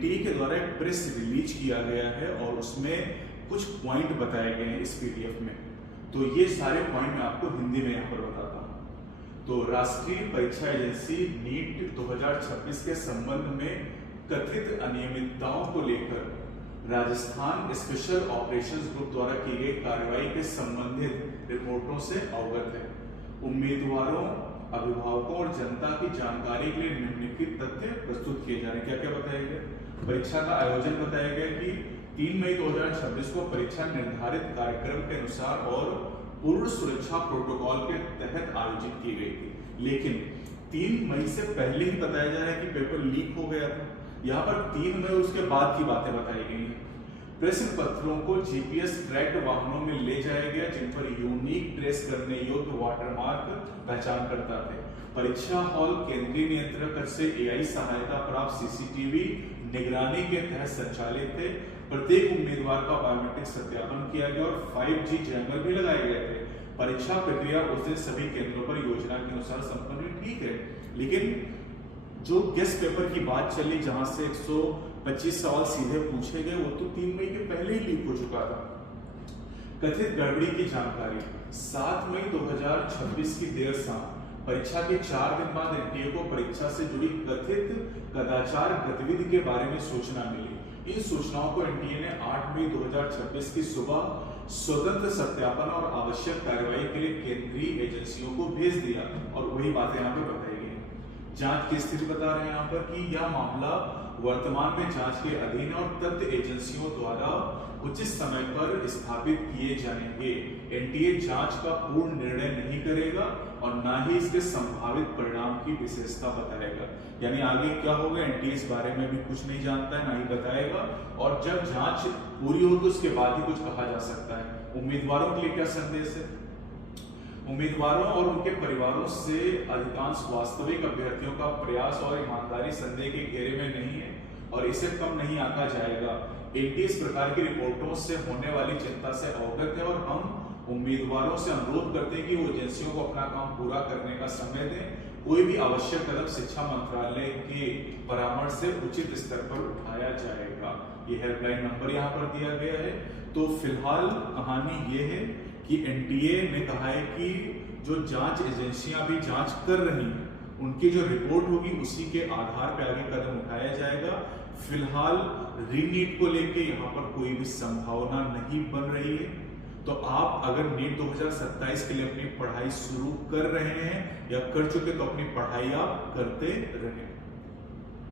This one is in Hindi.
एनटीए के द्वारा एक प्रेस रिलीज किया गया है और उसमें कुछ पॉइंट बताए गए हैं इस पीडीएफ में। तो ये सारे पॉइंट मैं आपको हिंदी में यहाँ पर बताता हूँ। तो राष्ट्रीय परीक्षा एजेंसी नीट 2026 के संबंध में कथित अनियमितताओं को लेकर राजस्थान स्पेशल ऑपरेशंस ग्रुप द्वारा की गई कार्रवाई के संबंधित रिपोर्टों से अवगत है। उम्मीदवारों, अभिभावकों और जनता की जानकारी के लिए निम्नलिखित तथ्य प्रस्तुत किए जा रहे हैं। क्या क्या बताया गया? परीक्षा का आयोजन बताया गया कि 3 मई 2026 को परीक्षा निर्धारित कार्यक्रम के अनुसार और पूर्ण सुरक्षा प्रोटोकॉल के तहत आयोजित की गई थी। लेकिन 3 मई से पहले ही बताया जा रहा है कि पेपर लीक हो गया था। यहाँ पर 3 मई उसके बाद की बातें बताई गई हैं। प्रश्न पत्रों को जीपीएस ट्रैक्ड वाहनों में ले जाया गया जिन पर यूनिक ट्रेस करने योग्य वाटरमार्क पहचान करता थे। परीक्षा हॉल केंद्रीय नियंत्रक से एआई सहायता प्राप्त सीसीटीवी निगरानी के तहत संचालित थे। प्रत्येक उम्मीदवार का बायोमेट्रिक सत्यापन किया गया और 5G जैमर भी लगाए गए थे। परीक्षा प्रक्रिया उस दिन सभी केंद्रों पर योजना के अनुसार संपन्न हुई। ठीक है, लेकिन जो गेस्ट पेपर की बात चली जहां से 125 सवाल सीधे पूछे गए वो तो 3 मई के पहले ही लीक हो चुका था। कथित गड़बड़ी की जानकारी 7 मई 2026 की देर शाम परीक्षा के 4 दिन बाद एनटीए को परीक्षा से जुड़ी कथित कदाचार गतिविधि के बारे में सूचना मिली। इन सूचनाओं को एनटीए ने 8 मई 2026 की सुबह स्वतंत्र सत्यापन और आवश्यक कार्रवाई के लिए केंद्रीय एजेंसियों को भेज दिया और वही बातें यहाँ पे बताई गई। जांच की स्थिति बता रहे हैं यहाँ पर कि यह मामला वर्तमान में जांच के अधीन है और तथ्य एजेंसियों द्वारा उचित समय पर स्थापित किए जाएंगे। एनटीए जांच का पूर्ण निर्णय नहीं करेगा और ना ही इसके संभावित परिणाम की विशेषता बताएगा। यानी आगे क्या होगा एनटीए इस बारे में भी कुछ नहीं जानता है, ना ही बताएगा। और जब जांच पूरी होगी उसके बाद ही कुछ कहा जा सकता है। उम्मीदवारों के लिए क्या संदेश है? उम्मीदवारों और उनके परिवारों से अधिकांश वास्तविक अभ्यर्थियों का प्रयास और ईमानदारी संदेह के घेरे में नहीं है और इसे कम नहीं आंका जाएगा। एनटीए इस प्रकार की रिपोर्टों से होने वाली चिंता से अवगत है और हम उम्मीदवारों से अनुरोध करते हैं कि वो एजेंसियों को अपना काम पूरा करने का समय दें। कोई भी आवश्यक कदम शिक्षा मंत्रालय के परामर्श से उचित स्तर पर उठाया जाएगा। ये हेल्पलाइन नंबर यहाँ पर दिया गया है। तो फिलहाल कहानी ये है कि एनटीए ने कहा है कि जो जांच एजेंसियां भी जांच कर रही हैं उनकी जो रिपोर्ट होगी उसी के आधार पर आगे कदम उठाया जाएगा। फिलहाल रीनीट को लेके यहाँ पर कोई भी संभावना नहीं बन रही है। तो आप अगर नीट 2027 के लिए अपनी पढ़ाई शुरू कर रहे हैं या कर चुके तो अपनी पढ़ाई आप करते रहें।